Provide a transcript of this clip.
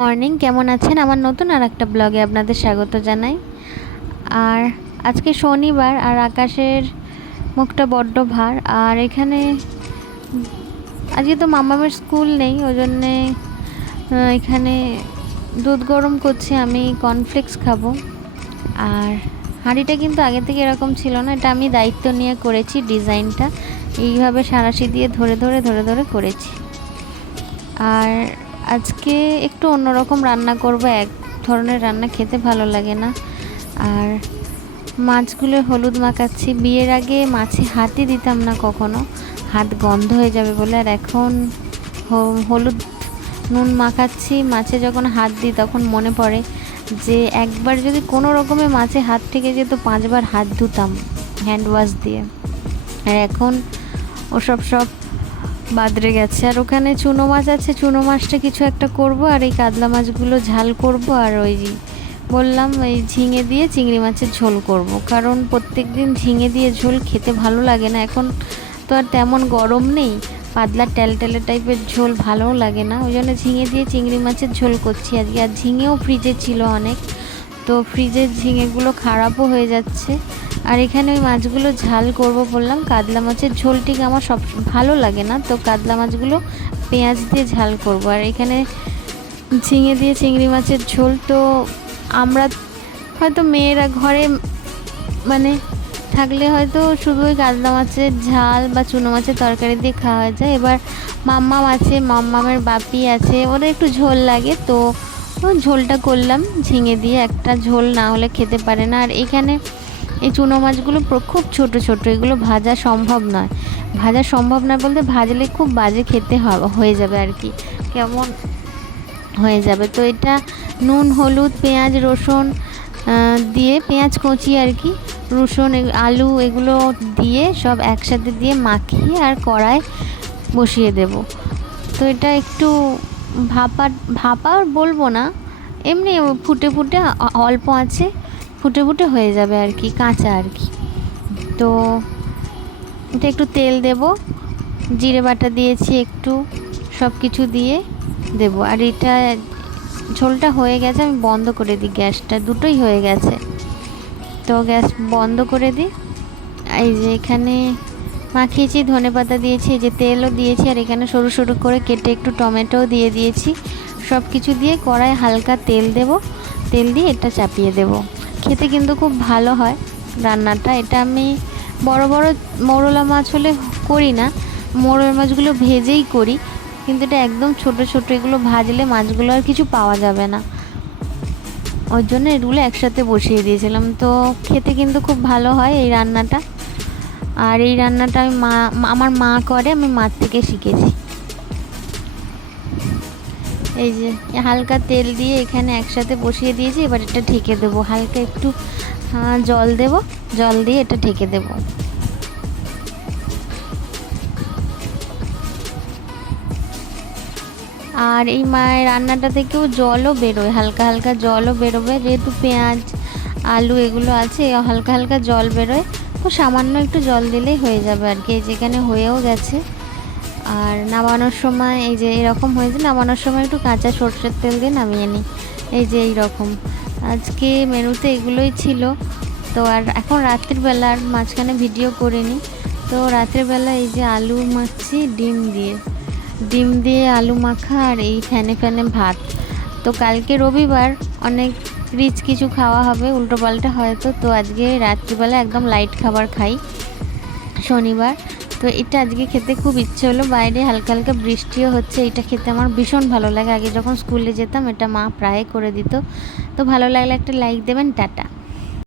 Morning, কেমন আছেন? আমার নতুন আর একটা ব্লগে আপনাদের স্বাগত জানাই। আর আজকে শনিবার আর আকাশের মুখটা বড্ড ভার। আর এখানে আজকে তো মামামের স্কুল নেই ওই জন্যে এখানে দুধ গরম করছি, আমি কর্নফ্লেক্স খাব। আর হাঁড়িটা কিন্তু আগে থেকে এরকম ছিল না, এটা আমি দায়িত্ব নিয়ে করেছি ডিজাইনটা। এইভাবে সারাশি দিয়ে ধরে ধরে ধরে ধরে করেছি। আর আজকে একটু অন্যরকম রান্না করব, এক ধরনের রান্না খেতে ভালো লাগে না। আর মাছগুলো হলুদ মাখাচ্ছি, বিয়ের আগে মাছে হাতই দিতাম না কখনো। হাত গন্ধ হয়ে যাবে বলে, আর এখন হলুদ নুন মাখাচ্ছি, মাছে যখন হাত দিই তখন মনে পড়ে যে একবার যদি কোনো রকমে মাছে হাত থেকে যেত, পাঁচবার হাত ধুতাম, হ্যান্ড ওয়াশ দিয়ে। আর এখন ওসব সব বাদরে গেছে। আর ওখানে চুনো মাছ আছে, চুনো মাছটা কিছু একটা করব, আর এই কাতলা মাছগুলো ঝাল করব, আর ওই বললাম, এই ঝিঙে দিয়ে চিংড়ি মাছের ঝোল করব। কারণ প্রত্যেক দিন ঝিঙে দিয়ে ঝোল খেতে ভালো লাগে না। এখন তো আর তেমন গরম নেই, পাতলা টেলটেলে টাইপের ঝোল ভালোও লাগে না। ওই জন্য ঝিঙে দিয়ে চিংড়ি মাছের ঝোল করছি আজকে। আর ঝিঙেও ফ্রিজে ছিল অনেক। তো ফ্রিজের ঝিঙেগুলো খারাপও হয়ে যাচ্ছে। আর এখানে ওই মাছগুলো ঝাল করব বললাম। কাতলা মাছের ঝোল ঠিক আমার সব ভালো লাগে না, তো কাতলা মাছগুলো পেঁয়াজ দিয়ে ঝাল করব। আর এখানে ঝিঙে দিয়ে চিংড়ি মাছের ঝোল, তো আমরা হয়তো মেয়েরা ঘরে মানে থাকলে হয়তো শুধু ওই কাতলা মাছের ঝাল বা চুনো মাছের তরকারি দিয়ে খাওয়া যায়। এবার মাম্মাম আছে, মাম্মামের বাপি আছে ওরা একটু ঝোল লাগে, তো ঝোলটা করলাম। ঝিঙে দিয়ে একটা ঝোল না হলে খেতে পারে না। আর এখানে এই চুনো মাছগুলো খুব ছোট ছোট, এগুলো ভাজা সম্ভব নয়। ভাজা সম্ভব নয় বলতে ভাজলে খুব বাজে খেতে হয়ে যাবে আর কি। কেমন হয়ে যাবে? তো এটা নুন, হলুদ, পেঁয়াজ, রসুন দিয়ে পেঁয়াজ কচি আর কি, রসুন আলু এগুলো দিয়ে সব একসাথে দিয়ে মাখিয়ে আর কড়ায় বসিয়ে দেব। তো এটা একটু ভাপা ভাপা বলব না, এমনি ফুটে ফুটে অল্প আছে। ফুটে ফুটে হয়ে যাবে আর কি, কাঁচা আর কি। তো এটা একটু তেল দেব, জিরে বাটা দিয়েছি একটু সব কিছু দিয়ে দেব। আর এটা ঝোলটা হয়ে গেছে, আমি বন্ধ করে দিই গ্যাসটা, দুটোই হয়ে গেছে। তো গ্যাস বন্ধ করে দিই। এই যে এখানে মাখিয়েছি, ধনে পাতা দিয়েছি, এই যে তেলও দিয়েছি, আর এখানে সরু সরু করে কেটে একটু টমেটোও দিয়ে দিয়েছি। সব কিছু দিয়ে কড়াই হালকা তেল দেব, তেল দিয়ে এটা চাপিয়ে দেব। খেতে কিন্তু খুব ভালো হয় রান্নাটা। এটা আমি বড় বড় মৌরলা মাছ হলে করি না, মৌরলা মাছগুলো ভেজেই করি, কিন্তু এটা একদম ছোট ছোট এগুলো ভাজলে মাছগুলো আর কিছু পাওয়া যাবে না। ওই জন্য এগুলো একসাথে বসিয়ে দিয়েছিলাম, তো খেতে কিন্তু খুব ভালো হয় এই রান্নাটা। আর এই রান্নাটা আমি মা- আমার মা করে, আমি মার থেকে শিখেছি। এই যে হালকা তেল দিয়ে এখানে একসাথে বসিয়ে দিয়েছি, এবার এটা ঢেকে দেবো। হালকা একটু জল দেব, জল দিয়ে এটা ঢেকে দেবো। আর এই মায়ের রান্নাটা থেকেও জলও বেরোয়, হালকা হালকা জলও বেরোবে। যেহেতু পেঁয়াজ, আলু এগুলো আছে, হালকা হালকা জল বেরোয়, তো সামান্য একটু জল দিলেই হয়ে যাবে আর কি যেখানে হয়েও গেছে। আর নামানোর সময় এই যে এরকম হয়েছে, নামানোর সময় একটু কাঁচা সর্ষের তেল দিয়ে নামিয়ে নিই। এই যে এই রকম আজকে মেনুতে এগুলোই ছিল। তো আর এখন রাত্রির বেলা আর মাঝখানে ভিডিও করিনি। তো রাতের বেলা এই যে আলু মাখছি ডিম দিয়ে। ডিম দিয়ে আলু মাখা আর এই ফ্যানে ফ্যানে ভাত। তো কালকে রবিবার অনেক রিচ কিছু খাওয়া হবে, উল্টো পাল্টা হয়তো। তো আজকে রাত্রিবেলা একদম লাইট খাবার খাই। শনিবার। তো এটা আজকে খেতে খুব ইচ্ছে হলো। বাইরে হালকা হালকা বৃষ্টিও হচ্ছে। এটা খেতে আমার ভীষণ ভালো লাগে। আগে যখন স্কুলে যেতাম, এটা মা প্রায় করে দিত। তো ভালো লাগলে একটা লাইক দেবেন। টাটা।